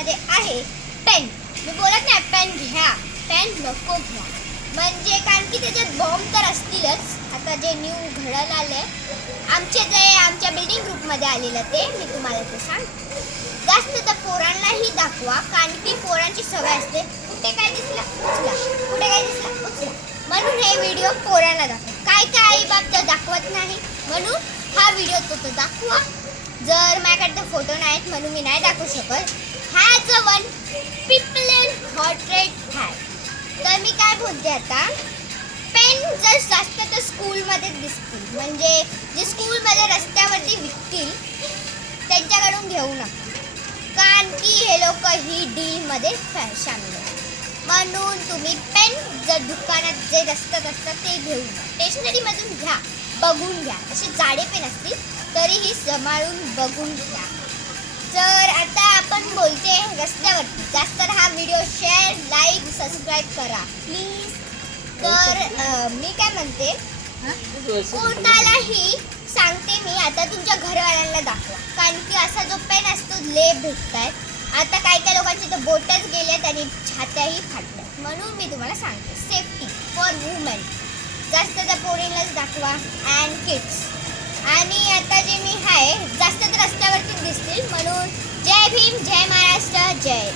त्याच्यामध्ये आहे पेन. मी बोलत नाही पेन घ्या, पेन नको घ्या, म्हणजे कारण की त्याच्यात बॉम्ब तर असतीलच. आता जे न्यू घडायला आले आमच्या बिल्डिंग ग्रुपमध्ये आलेलं ते मी तुम्हाला ते सांग. जास्त तर पोरांनाही दाखवा, कारण की पोरांची सवय असते कुठे काय दिसला उचला, कुठे काय दिसला उचला, म्हणून हे व्हिडिओ पोरांना दाखवा. काय काय आई बाप तर दाखवत नाही, म्हणून हा व्हिडिओ तो दाखवा. जर माझ्याकडे फोटो नाहीत म्हणून मी नाही दाखवू शकत. Has a one people in hot red had. तर मी काय बोलते आता, पेन जर जास्त तर स्कूलमध्येच दिसतील, म्हणजे जे स्कूलमध्ये रस्त्यावरती विकतील त्यांच्याकडून घेऊ नका, कारण की हे लोक ही डीलमध्ये शामिल आहेत. म्हणून तुम्ही पेन जर दुकानात जे रस्त्यात असतात ते घेऊ नका. स्टेशनरीमधून घ्या, बघून घ्या. असे जाडे पेन असतील तरीही सांभाळून बघून घ्या. तर आता आपण बोलते रस्त्यावरती. जास्त हा व्हिडिओ शेअर, लाईक, सबस्क्राईब करा प्लीज. तर मी काय म्हणते, कोणालाही सांगते मी आता तुमच्या घरवाल्यांना दाखवा, कारण की असा जो पेन असतो लेप भेटतायत. आता काही लोकांचे तर बोटच गेल्यात आणि छात्याही फाटल्यात. म्हणून मी तुम्हाला सांगते, सेफ्टी फॉर वुमेन. जास्त तर पोरींनाच दाखवा अँड किड्स. आणि आता जे मी आहे जास्त तर रस्त्यावरतीच दिसतील, म्हणून जय भीम, जय महाराष्ट्र, जय.